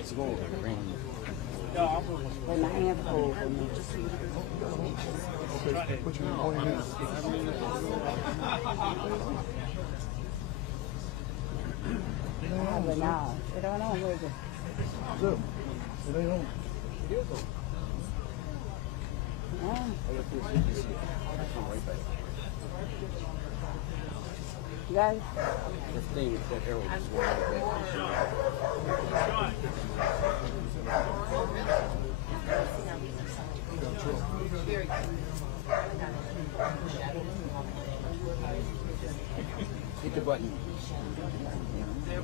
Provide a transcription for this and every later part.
Let's go. But my hands cold for me. But now, it don't know where the... Look, it ain't on. You got it? The thing is that arrow just went like hit the button.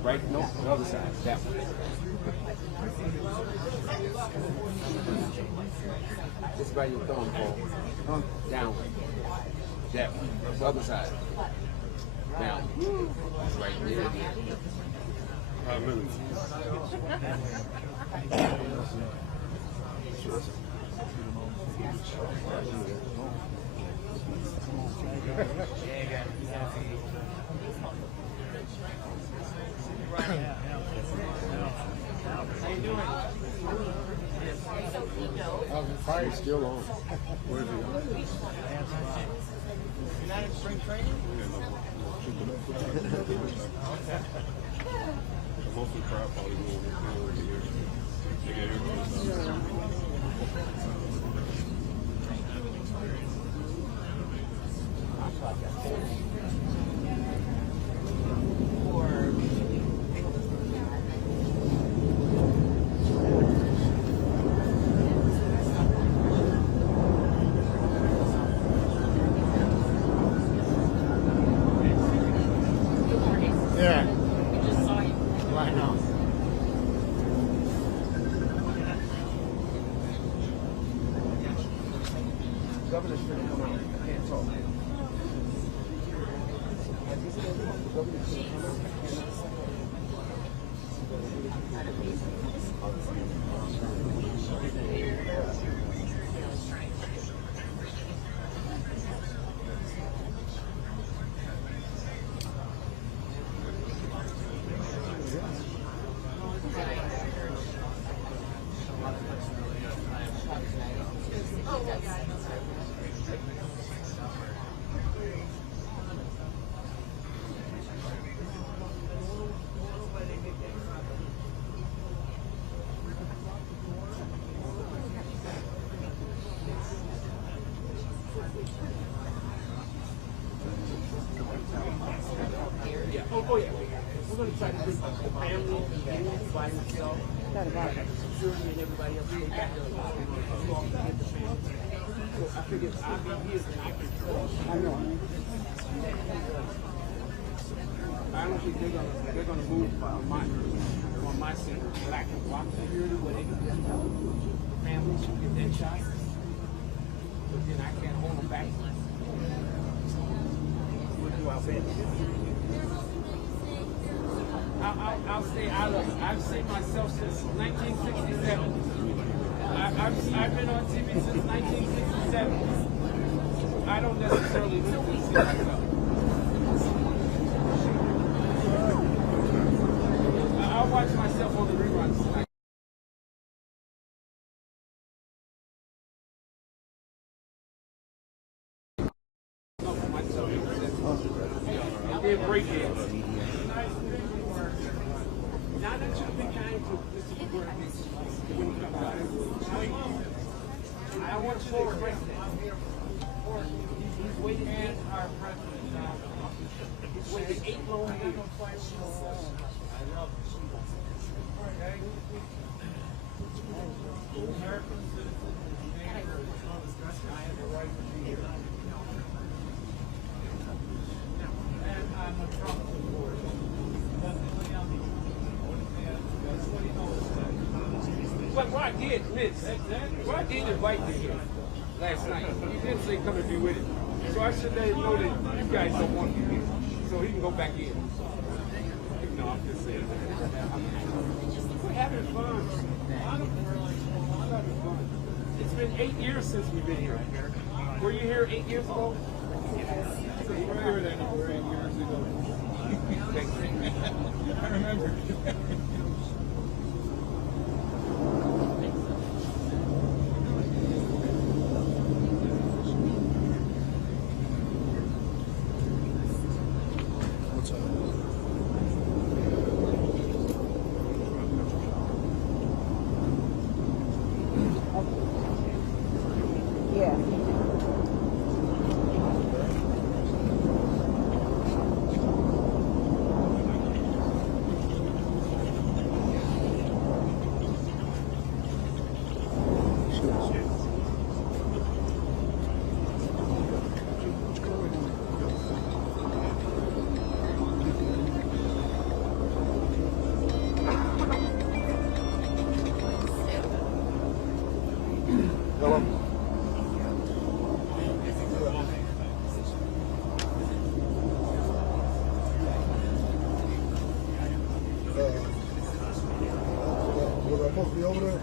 Right? No, the other side. That one. Just by your thumb, Paul. Down. That one. The other side. Down. Right there. 5 minutes. Fire's still on. Where is he on? You're not in spring training? Most of the crowd probably will over here. They get everything. Yeah. We just saw you. Right now. Governor's going to come out. I can't talk. Oh yeah, we're going to try to bring the family by themselves, security and everybody else. So I figured I'll be here and I can control. I know. I don't think they're gonna move on my center, black and block security where they can just families who get that shot. But then I can't hold them back. We'll do our best. I'll stay out of it. I've seen myself since 1967. I've been on TV since 1967. I don't necessarily live to see myself. I'll watch myself on the reruns tonight. I'll be a break dance. Now that you've been kind to Mr. Burke when you come out, I want you to express that. He's waited our president. He's waited 8 long years. I love it. Okay? American citizens, I have the right to be here. And I'm a Trump supporter. But what I did, what I did invite you here last night. You didn't say come and be with it. So I should let him know that you guys don't want me here. So he can go back in. No, I'm just saying. We're having fun. I'm having fun. It's been 8 years since we've been here. Were you here 8 years ago? So you were here then 8 years ago. I remember. Hello? Was I supposed to be over there?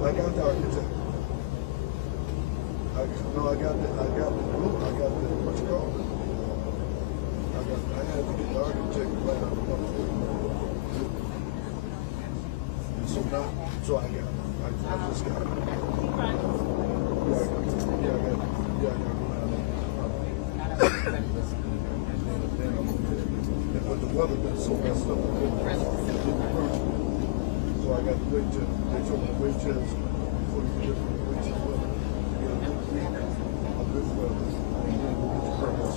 I got the architect. I got the group, I got the, what you call it? I had to get the architect plan out of the and so now, so I got it. I just got it. Yeah, I got it. But the weather been so messed up, so I got to wait till they told me to wait till before you get the wait till the weather. A good weather, and then we'll get the permits.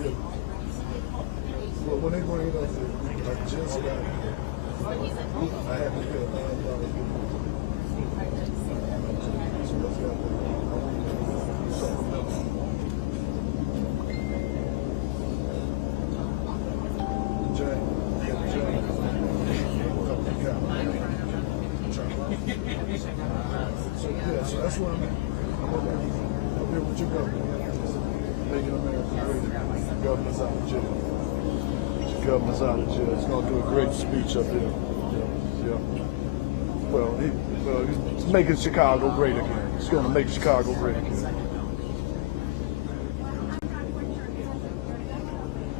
Yeah. Well, when they bring it up, I just got it. I had to pay $9. So that's what I'm up here with your governor. Making America great. The governor's out of jail. The governor's out of jail. He's going to do a great speech up here. Yeah. Well, he's making Chicago great again. He's going to make Chicago great again.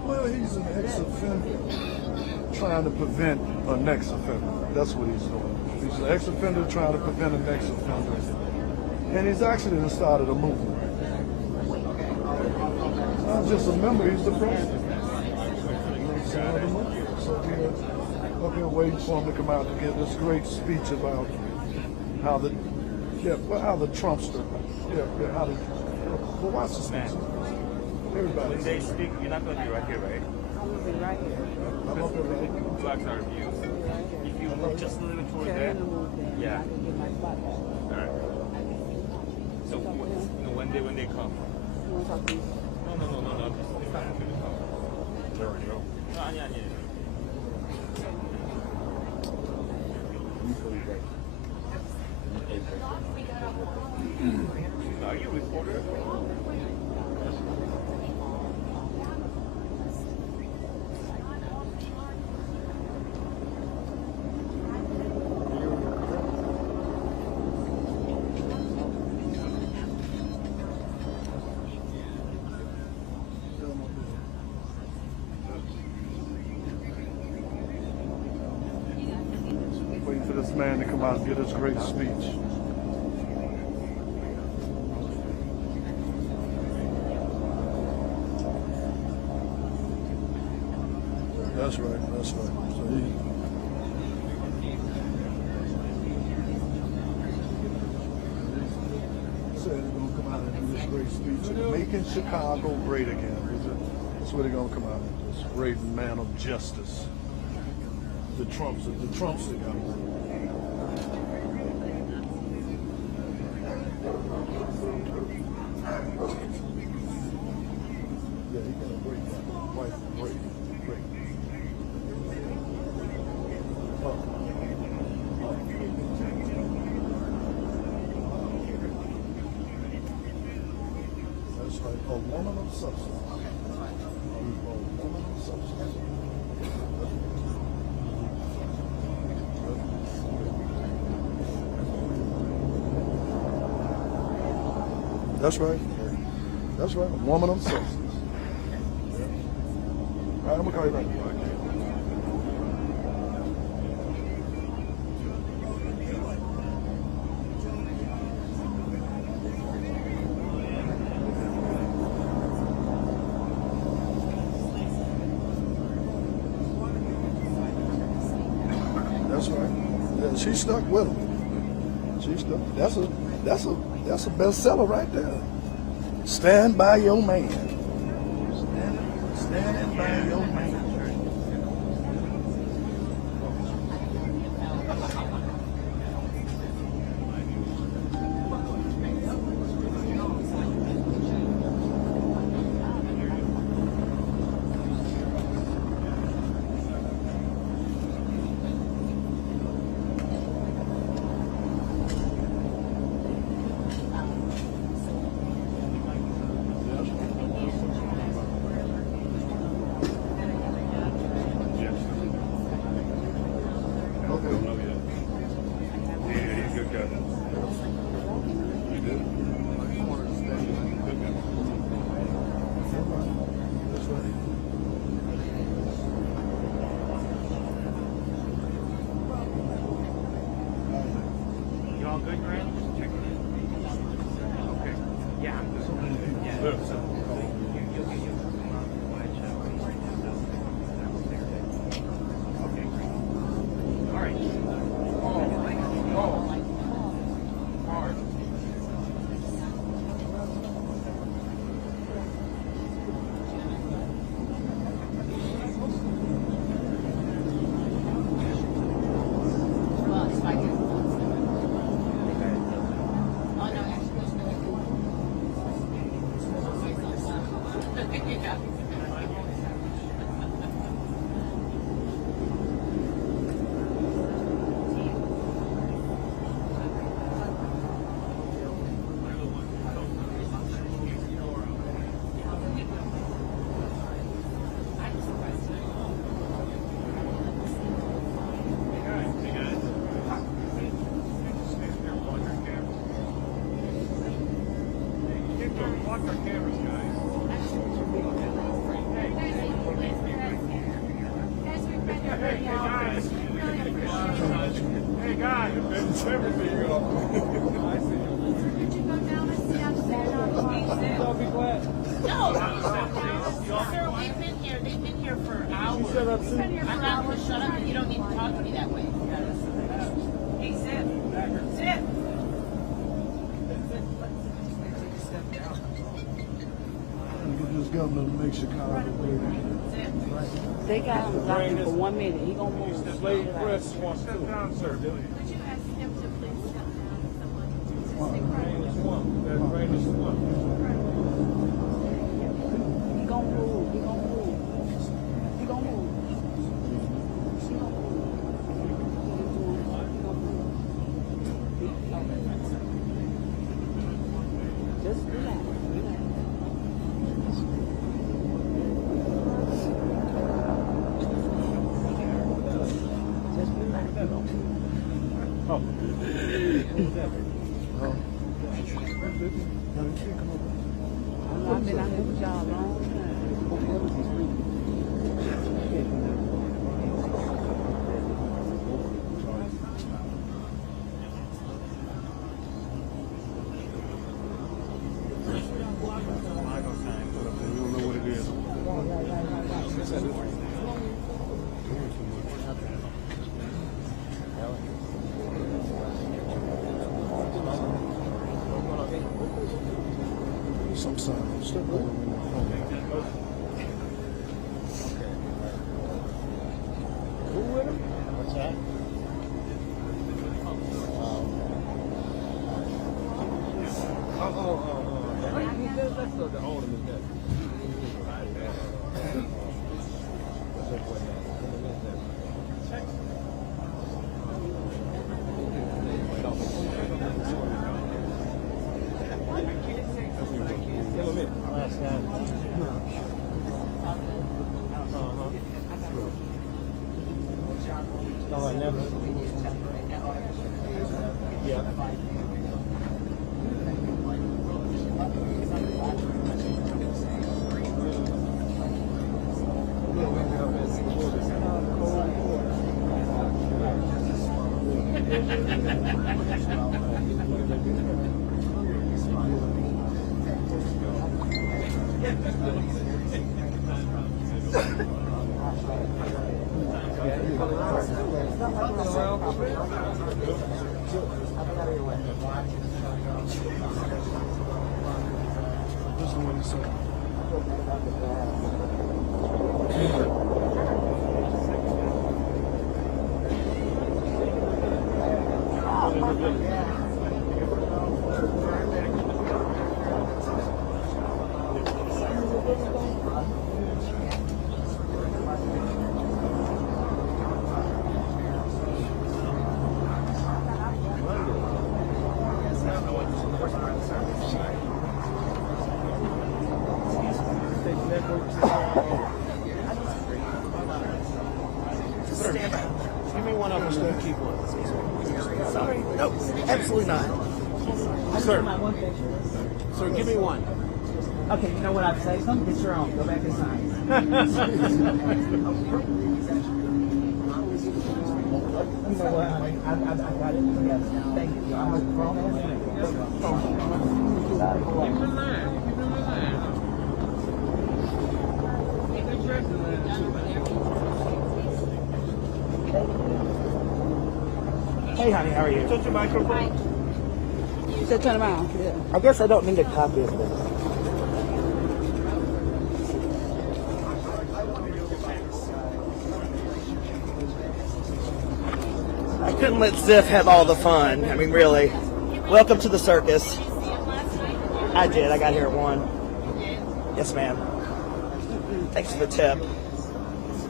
Well, he's an ex-offender trying to prevent a next offender. That's what he's doing. He's an ex-offender trying to prevent a next offender. And he's actually started a movement. Not just a member, he's the president. So we're up here waiting for him to come out to give this great speech about how the Trumpster, well, watch the speech. Everybody. When they speak, you're not going to be right here, right? I'm gonna be right here. I'm up here right Blocks our view. If you move just a little bit toward there, yeah. I can get my spot back. All right. So when they come. You wanna talk to me? No. I'm just it's not going to come. There we go. No, 아니. Are you a reporter? waiting for this man to come out and get his great speech. That's right. So he said he's going to come out and do this great speech, making Chicago great again. That's what he's going to come out and this great man of justice. The Trumps got yeah, he got a great wife, great. That's right, a woman of substance. That's right. That's right. A woman of substance. Yeah. All right, I'm gonna call you back. That's right. Yeah, she stuck with him. She stuck. That's a That's a bestseller right there. Stand by your man. Standing by your man. Governor to make Chicago great. They got him blocking for 1 minute. He gonna move. Slave press wants to. Sir, Would you ask him to please step down? Someone. He gonna move. He gonna move. He gonna move. He gonna move. Just relax. I've been out here with y'all a long Some sign. Step right over in Who with him? What's that? That's the older than that. No, I never. Yeah. Thank you. So, Stand by. Give me one of them. We'll keep one. Sorry. No, absolutely not. Sir. Sir, give me one. Okay, you know what I'd say? Come get your own. Go back inside. You know what? I got it. Yes. Thank you. I'm a grown man. Hey, honey, how are you? Touch your microphone. So turn around. Yeah. I guess I don't need a copy of this. I couldn't let Ziff have all the fun. I mean, really. Welcome to the circus. I did. I got here at 1. Yes, ma'am. Thanks for the tip.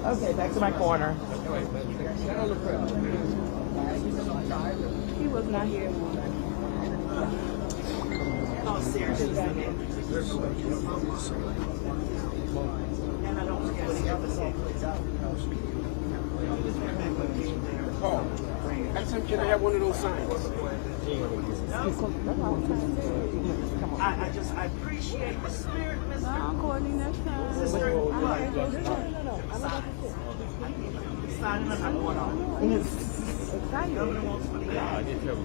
Okay, back to my corner. He was not here. Oh, seriously. And I don't forget what the episode plays out. Paul, next time can I have one of those signs? I appreciate the spirit, Mr. No, Courtney, next time. Signing up, I'm going on. Governor wants money. I did tell you.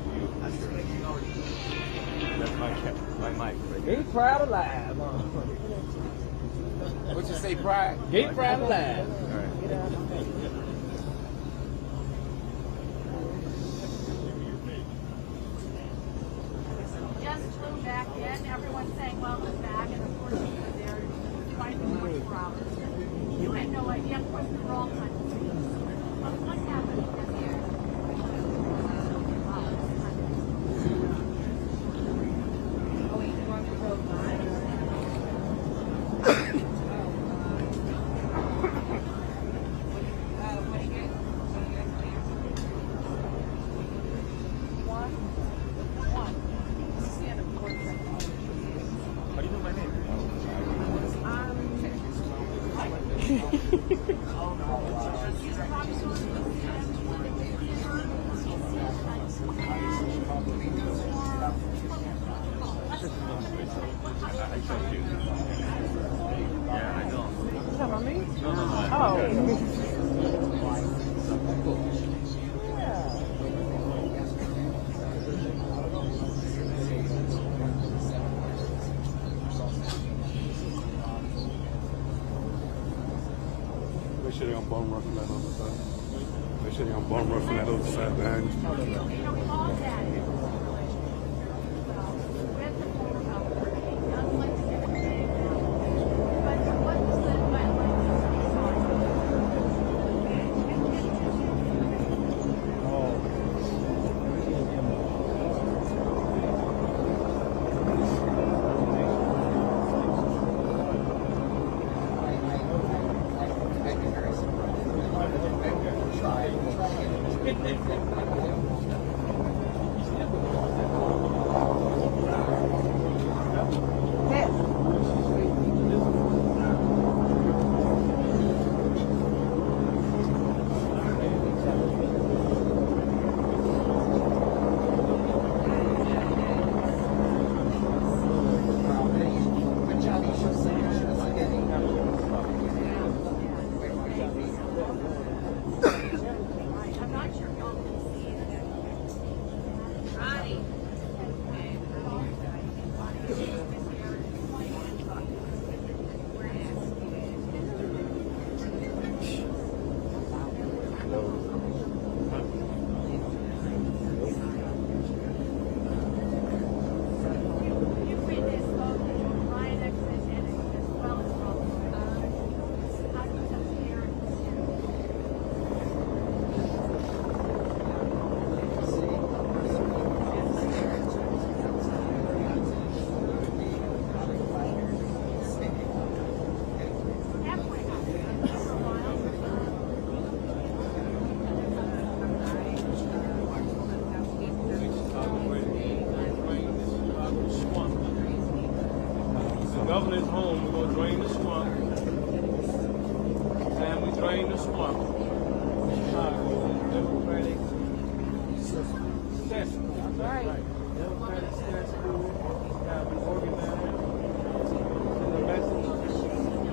That's my mic. Gay Pride Alive. What you say, Pride? Gay Pride Alive. Just flew back in. Everyone's saying welcome back, and of course you were there 24 hours. You had no idea. Of course, we were all kind of what happened this year? Oh, wait, you want me to go live? What do you guys One. Stand up, Courtney. How do you know my name? Make sure they're on bum rough from that other side. Make sure they're on bum rough from that other side behind you. governor's home. We're going to drain the swamp. And we drain the swamp. Democratic cesspool. Right. Democratic cesspool. Now we organize the message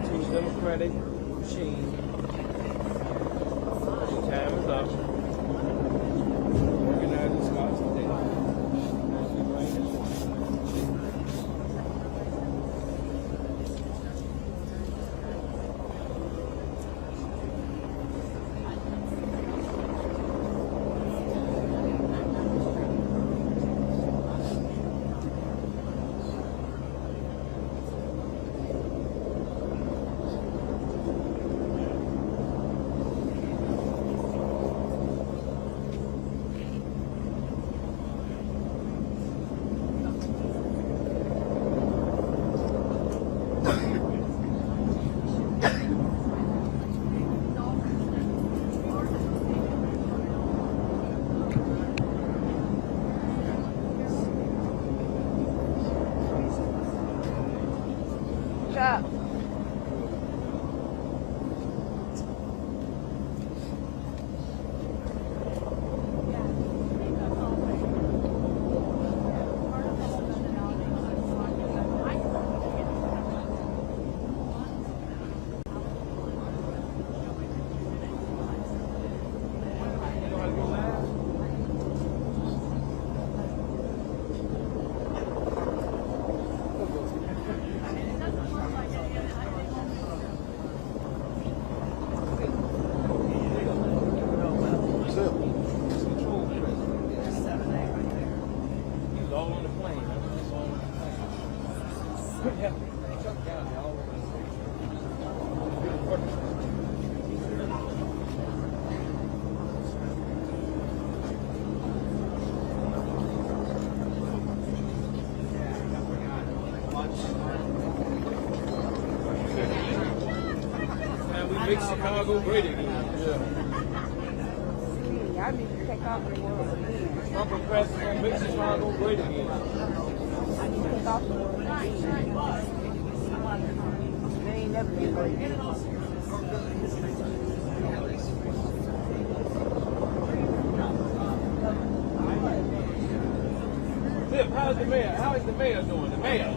to the Democratic machine. The time is up. Organizing starts today. As we drain the swamp. Chuck. And we make Chicago great again. I need to take off the world again. Uncle Press is going to make Chicago great again. I need to take off the world again. They ain't never been great. Zip, how's the mayor? How is the mayor doing? The mayor.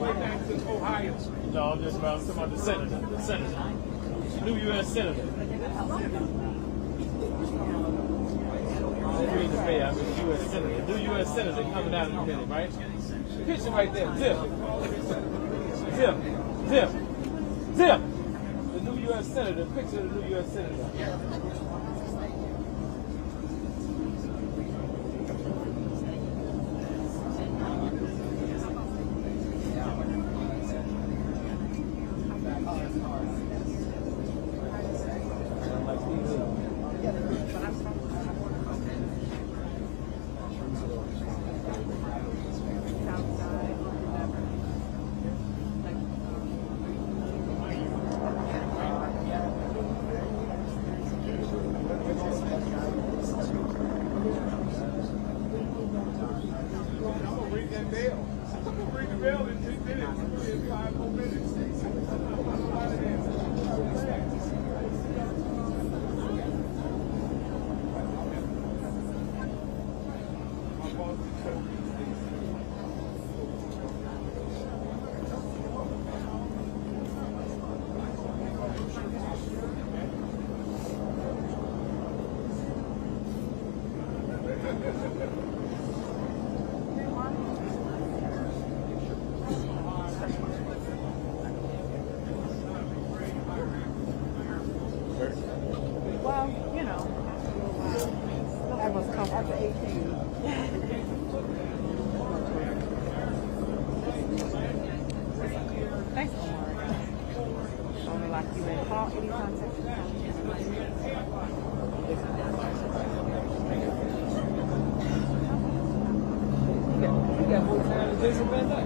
Way back to Ohio. No, I'm just about talking about the senator. The senator. The new U.S. senator. I mean the mayor, I mean the U.S. senator. The new U.S. senator coming out in a minute, right? Picture right there. Zip. Zip. Zip. Zip. The new U.S. senator. Picture of the new U.S. senator. Well, you know, I must come after 18. Thanks, Omar. Only like you in call anytime. You got more time than Jason Van Dyke.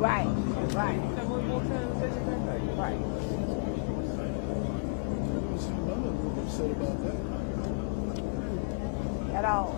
Right, right, You got more time than Jason Van Dyke. right. None of them upset about that. At all.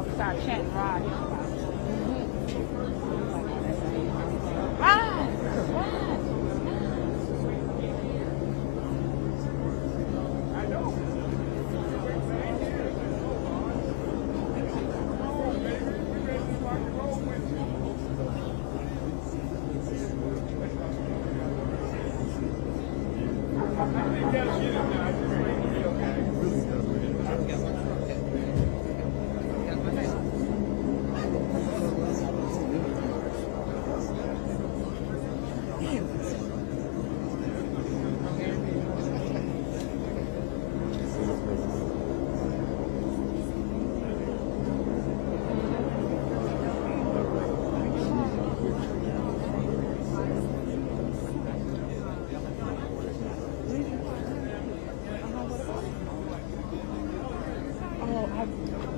would start chanting Rod. Rod!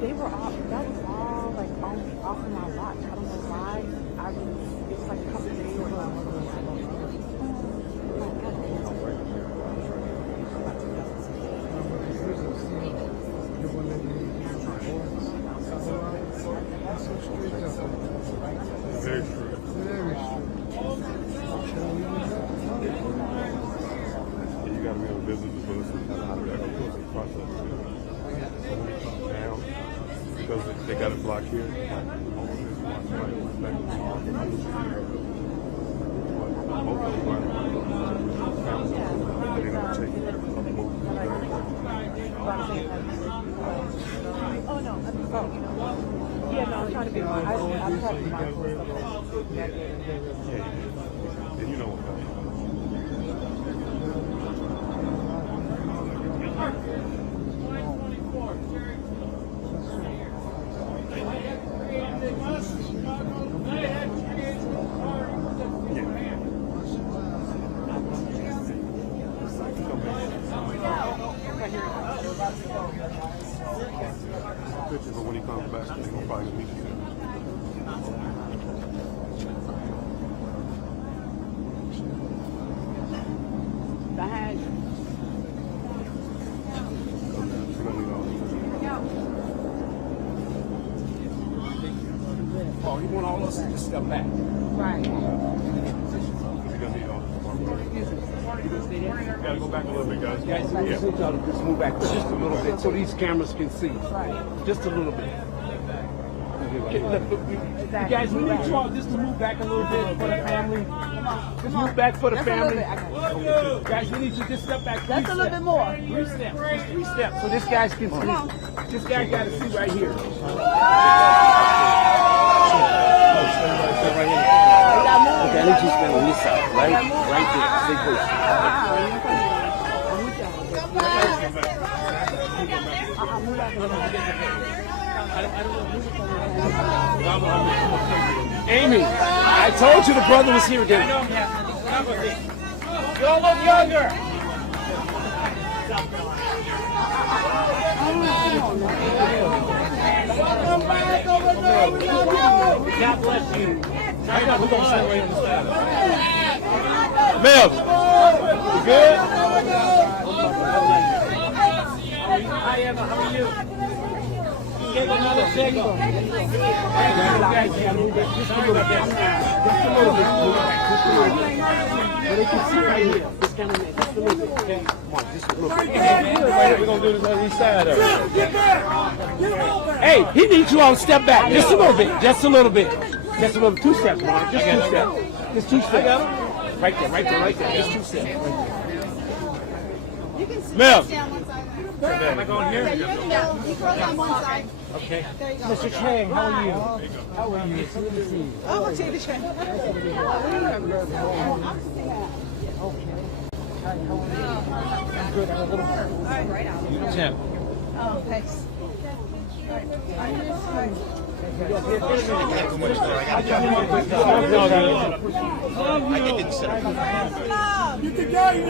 They were all, that was all like off of my watch. I don't know why. It was like a couple days ago. Very true. You got to be able to visit the person and how to process it. So when it comes down, because they got it blocked here, Oh no, yeah, no, I'm trying to be more. I'm trying to be more. and you know what that is. Picture, but when he comes back, he's gonna probably meet you. Oh, you want all us to step back. Right. Gotta go back a little bit, guys. Guys, I just need y'all to just move back just a little bit so these cameras can see. Right. Just a little bit. You guys, we need y'all just to move back a little bit for the family. Just move back for the Just a little family. bit. Guys, we need you to just step back. That's a little bit more. 3 steps. Just 3 steps. So this guys can see. This guy got to see right here. Okay, I need you to stand on this side, right there. Stay close. Amy, I told you the brother was here again. You all look younger. Welcome back over there. God bless you. I know we're going to sit right on the side. Mel, you good? Hi, Emma. How are you? Take another signal. Just a little bit. Just a little bit. Just a little bit. But they can see right here. Just kind of just a little bit. Okay? Come on, just a little bit. We're going to do this on each side of it. Hey, he needs you all to step back. Just a little bit. Just a little bit. Just a little. 2 steps, Mark. Just 2 steps. Just 2 steps. Right there, right there, right there. Just 2 steps. Mel. Am I going here? You cross on one side. Okay. Mr. Chang, how are you? How are you? It's good to see you. Oh, I'll take the Chang. Okay. Hi, how are you? I'm good. I'm a little right out. Tim. Oh, thanks. You can go, you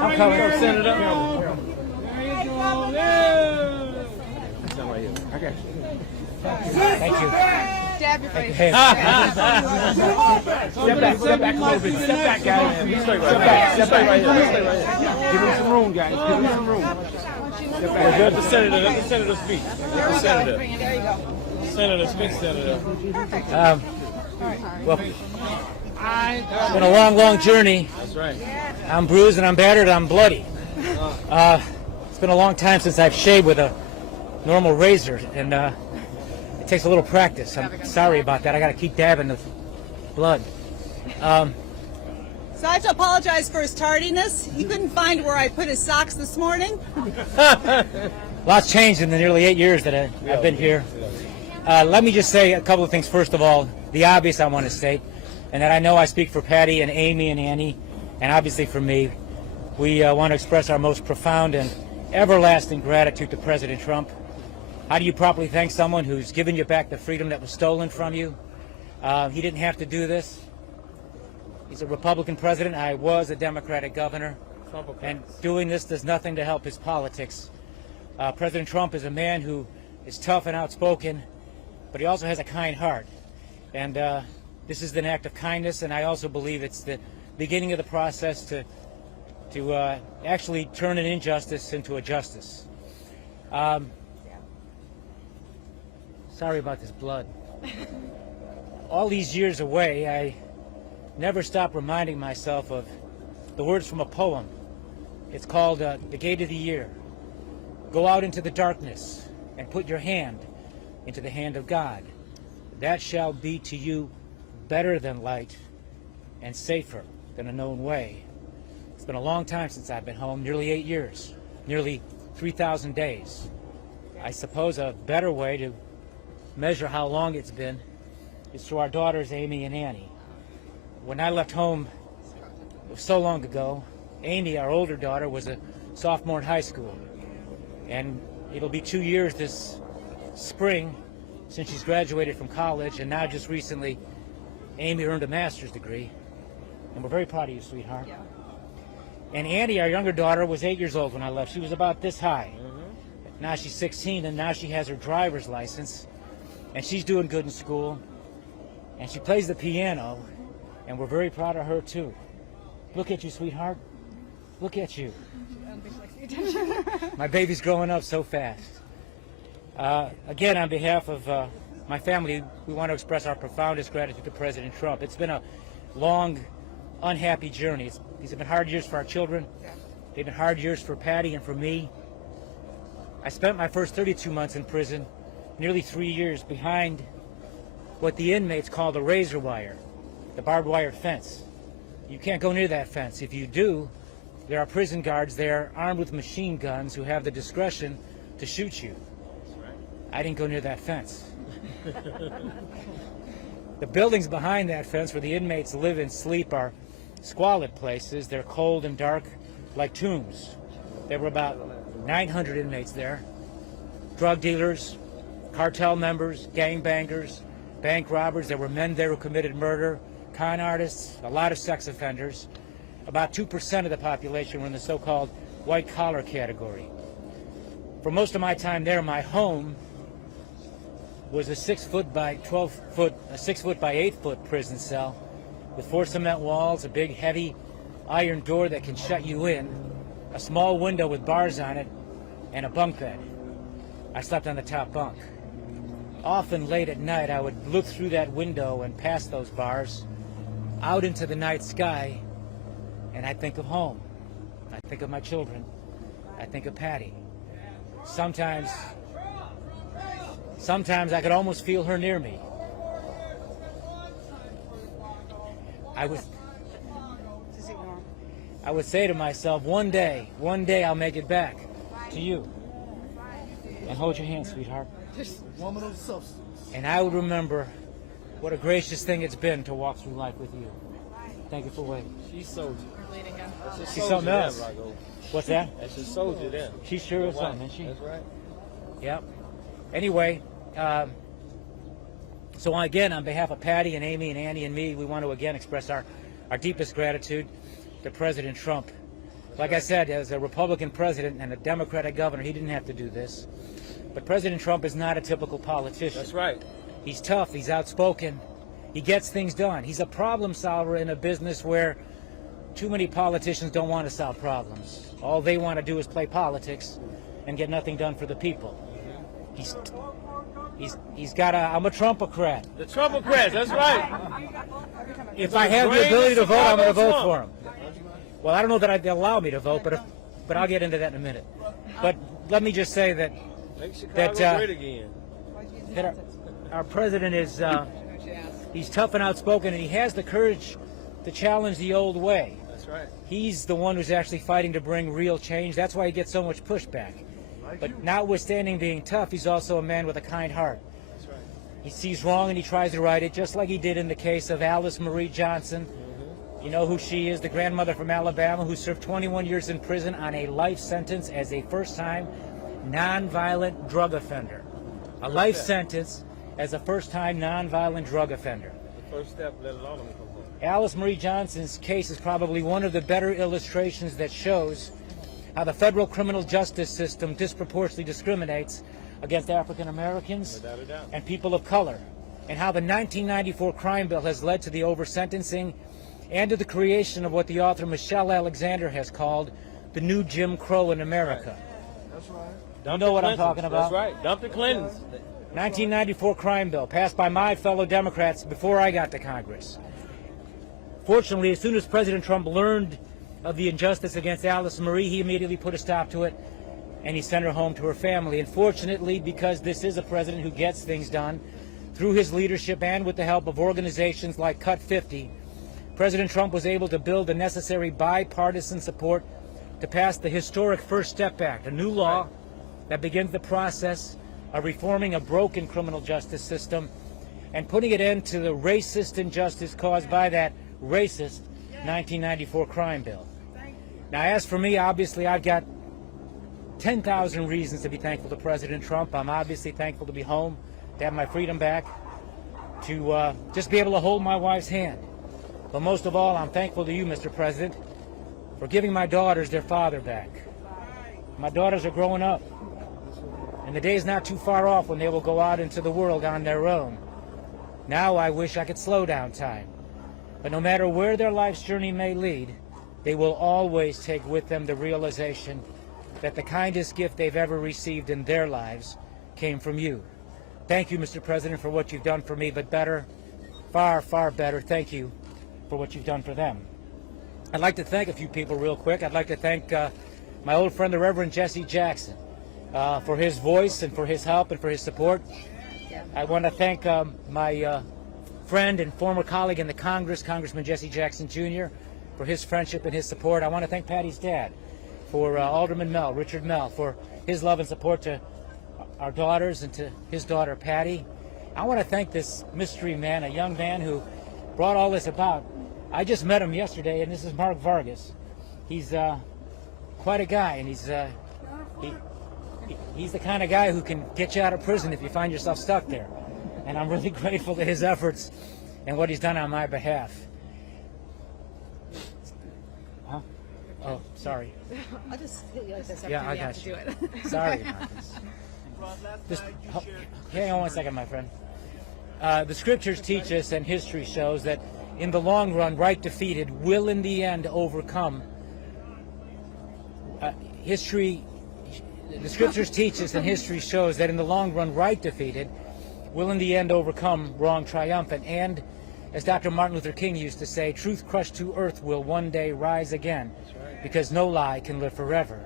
I'm coming up, Senator. There you go. That's not right here. Okay. Thank you. Stab your face. Step back a little bit. Step back, guys. Step back right here. Give him some room, guys. Give him some room. Let the senator speak. There we go. There you go. Senator, speak, Senator. Well, it's been a long, long journey. That's right. I'm bruised and I'm battered. I'm bloody. It's been a long time since I've shaved with a normal razor, and it takes a little practice. I'm sorry about that. I got to keep dabbing the blood. So I have to apologize for his tardiness. He couldn't find where I put his socks this morning. Lots changed in the nearly 8 years that I've been here. Let me just say a couple of things. First of all, the obvious I want to state, and that I know I speak for Patty and Amy and Annie, and obviously for me. We want to express our most profound and everlasting gratitude to President Trump. How do you properly thank someone who's given you back the freedom that was stolen from you? He didn't have to do this. He's a Republican president. I was a Democratic governor. And doing this does nothing to help his politics. President Trump is a man who is tough and outspoken, but he also has a kind heart. And this is an act of kindness, and I also believe it's the beginning of the process to actually turn an injustice into a justice. Sorry about this blood. All these years away, I never stop reminding myself of the words from a poem. It's called The Gate of the Year. Go out into the darkness and put your hand into the hand of God. That shall be to you better than light and safer than a known way. It's been a long time since I've been home, nearly 8 years, nearly 3,000 days. I suppose a better way to measure how long it's been is through our daughters, Amy and Annie. When I left home, it was so long ago, Amy, our older daughter, was a sophomore in high school. And it'll be 2 years this spring since she's graduated from college, and now just recently, Amy earned a master's degree. And we're very proud of you, sweetheart. Yeah. And Annie, our younger daughter, was 8 years old when I left. She was about this high. Now she's 16, and now she has her driver's license. And she's doing good in school. And she plays the piano, and we're very proud of her, too. Look at you, sweetheart. Look at you. My baby's growing up so fast. Again, on behalf of my family, we want to express our profoundest gratitude to President Trump. It's been a long, unhappy journey. These have been hard years for our children. They've been hard years for Patty and for me. I spent my first 32 months in prison, nearly 3 years, behind what the inmates call the razor wire, the barbed wire fence. You can't go near that fence. If you do, there are prison guards there armed with machine guns who have the discretion to shoot you. I didn't go near that fence. The buildings behind that fence where the inmates live and sleep are squalid places. They're cold and dark like tombs. There were about 900 inmates there. Drug dealers, cartel members, gangbangers, bank robbers. There were men there who committed murder, con artists, a lot of sex offenders. About 2% of the population were in the so-called white-collar category. For most of my time there, my home was a 6 foot by 8 foot prison cell with 4 cement walls, a big heavy iron door that can shut you in, a small window with bars on it, and a bunk bed. I slept on the top bunk. Often late at night, I would look through that window and past those bars out into the night sky, and I'd think of home. I'd think of my children. I'd think of Patty. Sometimes I could almost feel her near me. I would say to myself, one day I'll make it back to you. And hold your hand, sweetheart. Woman of substance. And I would remember what a gracious thing it's been to walk through life with you. Thank you for waiting. She's soldier. She's something else. What's that? That's a soldier then. She sure is something, isn't she? That's right. Yep. Anyway, so again, on behalf of Patty and Amy and Annie and me, we want to again express our deepest gratitude to President Trump. Like I said, as a Republican president and a Democratic governor, he didn't have to do this. But President Trump is not a typical politician. That's right. He's tough, he's outspoken, he gets things done. He's a problem solver in a business where too many politicians don't want to solve problems. All they want to do is play politics and get nothing done for the people. He's got a, I'm a Trumpocrat. The Trumpocrats, that's right. If I have the ability to vote, I'm going to vote for him. Well, I don't know that they'll allow me to vote, but I'll get into that in a minute. But let me just say that Make Chicago great again. that our president is he's tough and outspoken, and he has the courage to challenge the old way. That's right. He's the one who's actually fighting to bring real change. That's why he gets so much pushback. But notwithstanding being tough, he's also a man with a kind heart. That's right. He sees wrong and he tries to right it, just like he did in the case of Alice Marie Johnson. You know who she is, the grandmother from Alabama who served 21 years in prison on a life sentence as a first-time nonviolent drug offender. A life sentence as a first-time nonviolent drug offender. The first step, let alone come home. Alice Marie Johnson's case is probably one of the better illustrations that shows how the federal criminal justice system disproportionately discriminates against African Americans Without a doubt. and people of color, and how the 1994 crime bill has led to the oversentencing and to the creation of what the author Michelle Alexander has called the new Jim Crow in America. That's right. You know what I'm talking about? That's right. Dump the Clintons. 1994 crime bill passed by my fellow Democrats before I got to Congress. Fortunately, as soon as President Trump learned of the injustice against Alice Marie, he immediately put a stop to it, and he sent her home to her family. And fortunately, because this is a president who gets things done, through his leadership and with the help of organizations like Cut 50, President Trump was able to build the necessary bipartisan support to pass the historic First Step Act, a new law that begins the process of reforming a broken criminal justice system and putting an end to the racist injustice caused by that racist 1994 crime bill. Now, as for me, obviously, I've got 10,000 reasons to be thankful to President Trump. I'm obviously thankful to be home, to have my freedom back, to just be able to hold my wife's hand. But most of all, I'm thankful to you, Mr. President, for giving my daughters their father back. My daughters are growing up, and the day is not too far off when they will go out into the world on their own. Now I wish I could slow down time. But no matter where their life's journey may lead, they will always take with them the realization that the kindest gift they've ever received in their lives came from you. Thank you, Mr. President, for what you've done for me, but better, far, far better, thank you for what you've done for them. I'd like to thank a few people real quick. I'd like to thank my old friend, the Reverend Jesse Jackson, for his voice and for his help and for his support. I want to thank my friend and former colleague in the Congress, Congressman Jesse Jackson Jr., for his friendship and his support. I want to thank Patty's dad, for Alderman Mell, Richard Mell, for his love and support to our daughters and to his daughter, Patty. I want to thank this mystery man, a young man who brought all this about. I just met him yesterday, and this is Mark Vargas. He's quite a guy, and he's the kind of guy who can get you out of prison if you find yourself stuck there. And I'm really grateful to his efforts and what he's done on my behalf. Huh? Oh, sorry. I'll just hit you like this every Yeah, time I you have got to you. do it. Sorry about this. Just, hang on one second, my friend. The scriptures teach us and history shows that in the long run, right defeated will in the end overcome. The scriptures teach us and history shows that in the long run, right defeated will in the end overcome wrong triumphant. And as Dr. Martin Luther King used to say, truth crushed to earth will one day rise again, because no lie can live forever.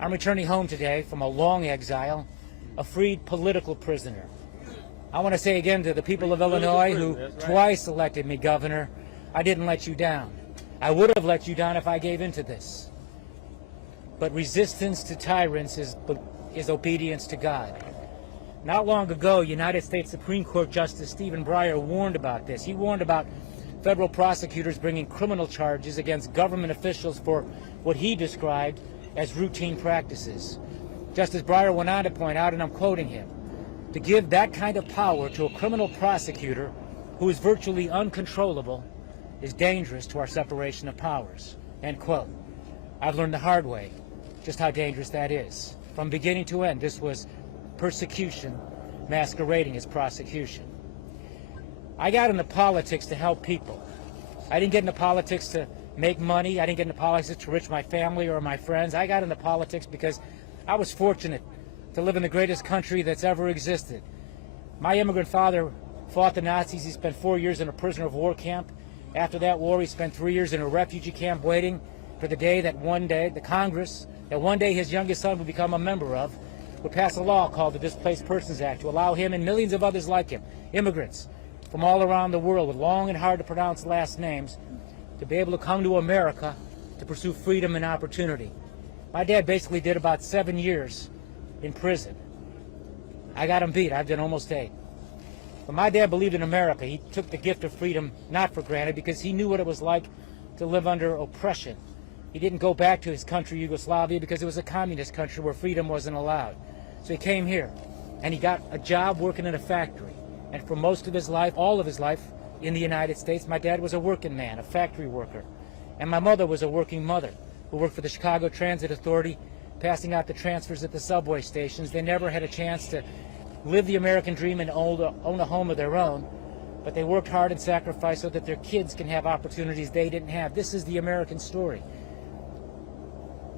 I'm returning home today from a long exile, a freed political prisoner. I want to say again to the people of Illinois who twice elected me governor, I didn't let you down. I would have let you down if I gave in to this. But resistance to tyrants is obedience to God. Not long ago, United States Supreme Court Justice Stephen Breyer warned about this. He warned about federal prosecutors bringing criminal charges against government officials for what he described as routine practices. Justice Breyer went on to point out, and I'm quoting him, to give that kind of power to a criminal prosecutor who is virtually uncontrollable is dangerous to our separation of powers, end quote. I've learned the hard way just how dangerous that is. From beginning to end, this was persecution masquerading as prosecution. I got into politics to help people. I didn't get into politics to make money. I didn't get into politics to enrich my family or my friends. I got into politics because I was fortunate to live in the greatest country that's ever existed. My immigrant father fought the Nazis. He spent 4 years in a prisoner of war camp. After that war, he spent 3 years in a refugee camp waiting for the day that one day, the Congress, that one day his youngest son would become a member of, would pass a law called the Displaced Persons Act to allow him and millions of others like him, immigrants from all around the world with long and hard to pronounce last names, to be able to come to America to pursue freedom and opportunity. My dad basically did about 7 years in prison. I got him beat. I've done almost 8. But my dad believed in America. He took the gift of freedom not for granted because he knew what it was like to live under oppression. He didn't go back to his country, Yugoslavia, because it was a communist country where freedom wasn't allowed. So he came here, and he got a job working in a factory. And for most of his life, all of his life in the United States, my dad was a working man, a factory worker. And my mother was a working mother who worked for the Chicago Transit Authority, passing out the transfers at the subway stations. They never had a chance to live the American dream and own a home of their own, but they worked hard and sacrificed so that their kids can have opportunities they didn't have. This is the American story.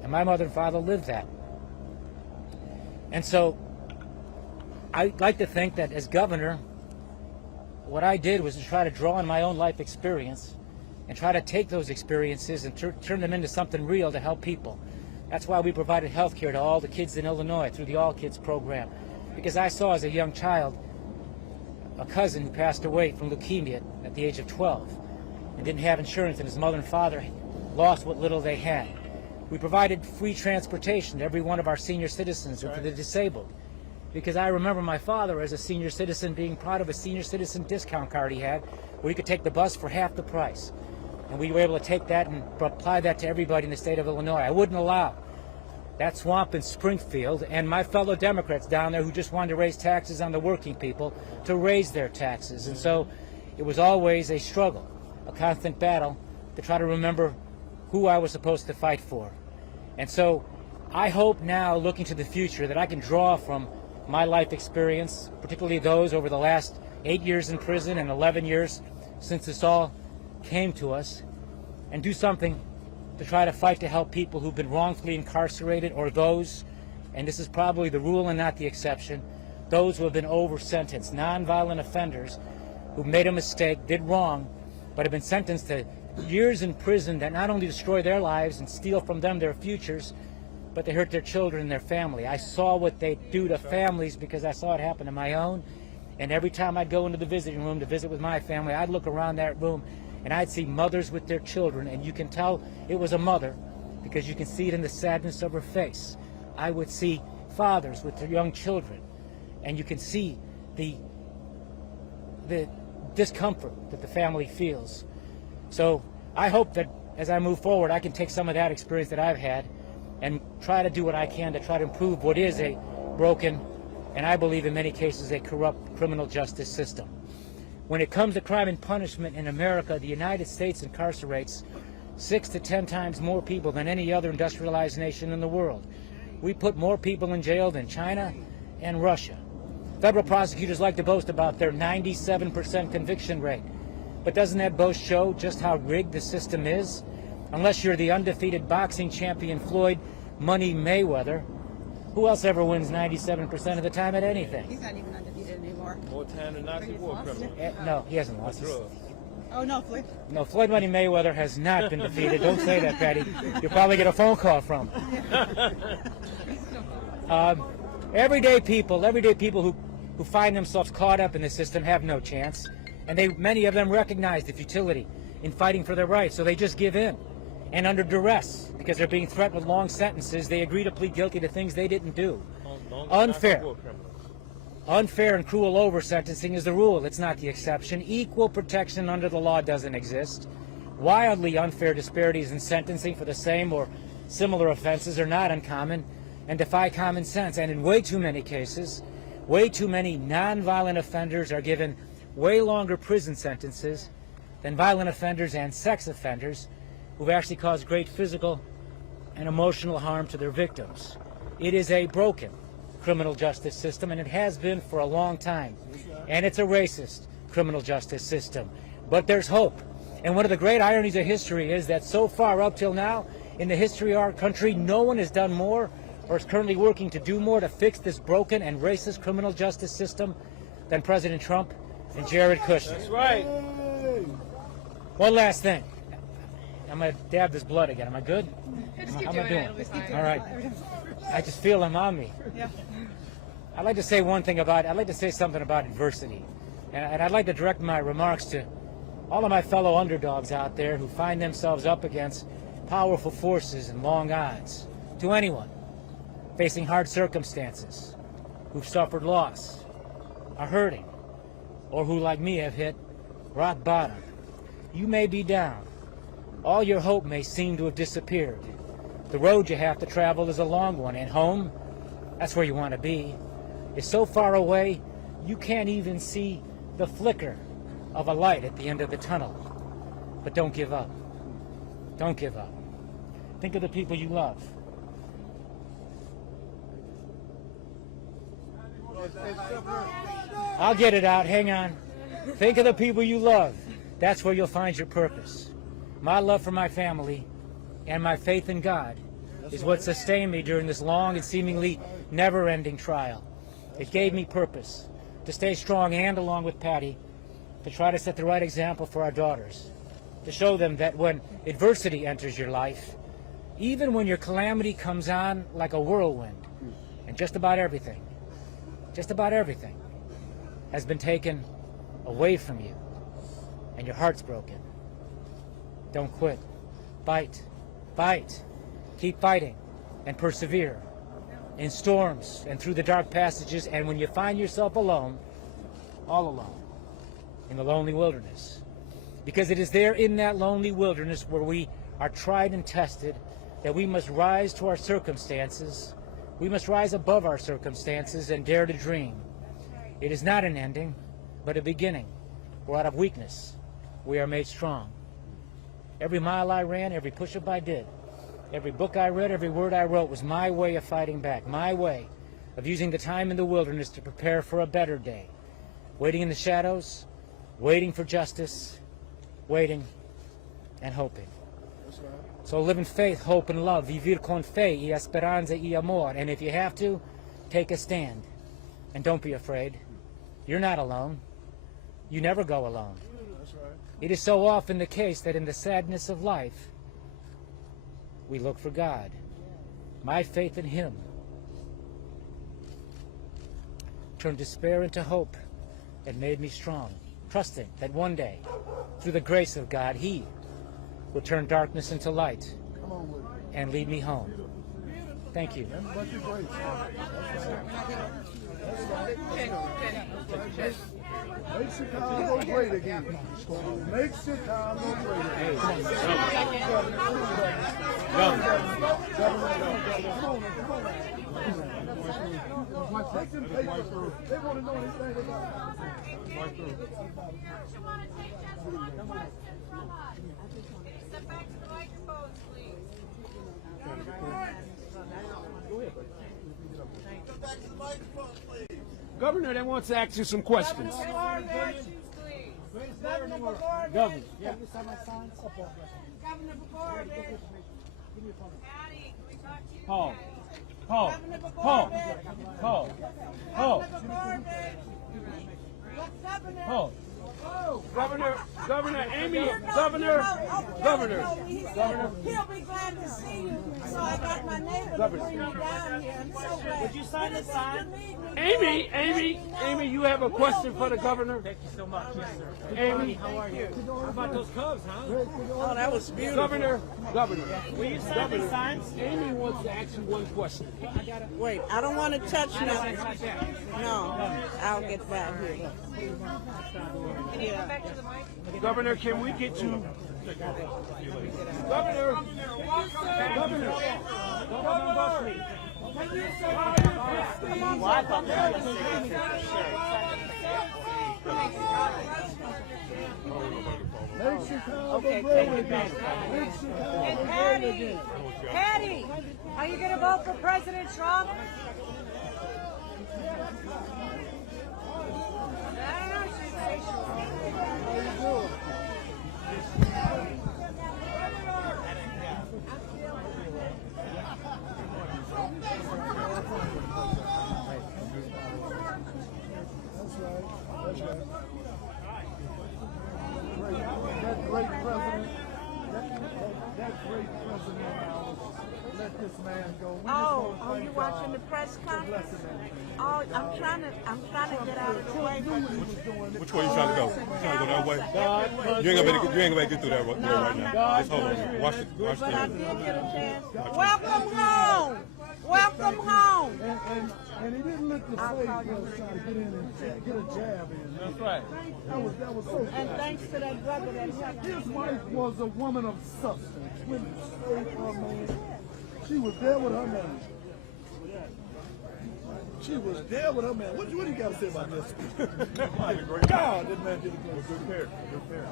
And my mother and father lived that. And so I like to think that as governor, what I did was to try to draw on my own life experience and try to take those experiences and turn them into something real to help people. That's why we provided health care to all the kids in Illinois through the All Kids program. Because I saw as a young child a cousin who passed away from leukemia at the age of 12 and didn't have insurance, and his mother and father lost what little they had. We provided free transportation to every one of our senior citizens or for the disabled. Because I remember my father as a senior citizen being proud of a senior citizen discount card he had where he could take the bus for half the price. And we were able to take that and apply that to everybody in the state of Illinois. I wouldn't allow that swamp in Springfield and my fellow Democrats down there who just wanted to raise taxes on the working people to raise their taxes. And so it was always a struggle, a constant battle to try to remember who I was supposed to fight for. And so I hope now, looking to the future, that I can draw from my life experience, particularly those over the last 8 years in prison and 11 years since this all came to us, and do something to try to fight to help people who've been wrongfully incarcerated, or those, and this is probably the rule and not the exception, those who have been over-sentenced, nonviolent offenders who made a mistake, did wrong, but have been sentenced to years in prison that not only destroy their lives and steal from them their futures, but they hurt their children and their family. I saw what they do to families because I saw it happen to my own, and every time I'd go into the visiting room to visit with my family, I'd look around that room and I'd see mothers with their children, and you can tell it was a mother because you can see it in the sadness of her face. I would see fathers with their young children, and you can see the discomfort that the family feels. So I hope that as I move forward, I can take some of that experience that I've had and try to do what I can to try to improve what is a broken, and I believe in many cases a corrupt criminal justice system. When it comes to crime and punishment in America, the United States incarcerates 6 to 10 times more people than any other industrialized nation in the world. We put more people in jail than China and Russia. Federal prosecutors like to boast about their 97% conviction rate. But doesn't that boast show just how rigged the system is? Unless you're the undefeated boxing champion Floyd Money Mayweather, who else ever wins 97% of the time at anything? He's not even undefeated anymore. More time than Nazi war criminal. No, he hasn't lost. Oh, no, Floyd. No, Floyd Money Mayweather has not been defeated. Don't say that, Patty. You'll probably get a phone call from him. Everyday people who find themselves caught up in the system have no chance. And many of them recognize the futility in fighting for their rights, so they just give in. And under duress, because they're being threatened with long sentences, they agree to plead guilty to things they didn't do. Unfair. Unfair and cruel over-sentencing is the rule. It's not the exception. Equal protection under the law doesn't exist. Wildly unfair disparities in sentencing for the same or similar offenses are not uncommon and defy common sense. And in way too many cases, way too many nonviolent offenders are given way longer prison sentences than violent offenders and sex offenders who've actually caused great physical and emotional harm to their victims. It is a broken criminal justice system, and it has been for a long time. And it's a racist criminal justice system. But there's hope. And one of the great ironies of history is that so far up till now, in the history of our country, no one has done more or is currently working to do more to fix this broken and racist criminal justice system than President Trump and Jared Kushner. That's right. One last thing. I'm going to dab this blood again. Am I good? How am I doing? All right. I just feel them on me. Yeah. I'd like to say something about adversity. And I'd like to direct my remarks to all of my fellow underdogs out there who find themselves up against powerful forces and long odds. To anyone facing hard circumstances, who've suffered loss, are hurting, or who, like me, have hit rock bottom. You may be down. All your hope may seem to have disappeared. The road you have to travel is a long one, and home, that's where you want to be, is so far away you can't even see the flicker of a light at the end of the tunnel. But don't give up. Don't give up. Think of the people you love. I'll get it out. Hang on. Think of the people you love. That's where you'll find your purpose. My love for my family and my faith in God is what sustained me during this long and seemingly never-ending trial. It gave me purpose to stay strong and, along with Patty, to try to set the right example for our daughters, to show them that when adversity enters your life, even when your calamity comes on like a whirlwind, and just about everything has been taken away from you, and your heart's broken, don't quit. Fight. Fight. Keep fighting and persevere in storms and through the dark passages, and when you find yourself alone, all alone, in the lonely wilderness. Because it is there in that lonely wilderness where we are tried and tested that we must rise to our circumstances. We must rise above our circumstances and dare to dream. It is not an ending, but a beginning, where out of weakness we are made strong. Every mile I ran, every push-up I did, every book I read, every word I wrote was my way of fighting back, my way of using the time in the wilderness to prepare for a better day. Waiting in the shadows, waiting for justice, waiting and hoping. So live in faith, hope, and love. Vivir con fe y esperanza y amor. And if you have to, take a stand. And don't be afraid. You're not alone. You never go alone. It is so often the case that in the sadness of life, we look for God. My faith in Him turned despair into hope and made me strong, trusting that one day, through the grace of God, He will turn darkness into light and lead me home. Thank you. Make Chicago great again. Make Chicago great again. Take them papers. They want to know anything about it. You want to take just one question from us. Step back to the microphones, please. Governor, they wants to ask you some questions. Governor, Governor. Patty, can we talk to you? Paul. Governor Amy, Governor. He'll be glad to see you. So I got my neighbor to bring you down here. I'm so glad. Would you sign the sign? Amy, you have a question for the governor? Thank you so much. Yes, sir. Amy, How are you? How about those Cubs, huh? Oh, that was beautiful. Governor. Will you sign these signs? Amy wants to ask you one question. Wait, I don't want to touch nothing. No, I'll get back here. Can you come back to the mic? Governor, can we get you? Governor. Make Chicago Okay, great take it again. back. Make Chicago And great again. Patty, are you going to vote for President Trump? I don't know. She's say sure. That great president, that great president of ours, let this man go. We just Oh, wanna thank you God watching the press for conference? blessing him. Oh, I'm trying to get out of the way. Which way you trying to go? You trying to go that way? You ain't gonna make it through that way right now. Just hold on. Watch it. Watch But I the. did get a chance. Welcome home. Welcome home. And he didn't look the same trying to get in and get a jab in. That's right. That was so And thanks to that brother that helped me. His wife was a woman of substance. When she saved her man, she was there with her man. She was there with her man. What do you got to say about this? God, this man did a good pair. Good pair.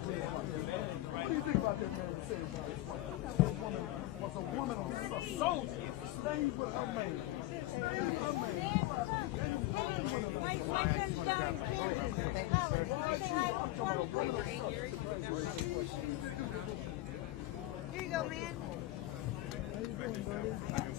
What do you think about that man that said about his wife? This woman was a woman of substance. Stayed with her man. Stayed with her man. My son's down in college. Say hi to Here you go, man. How you doing, buddy?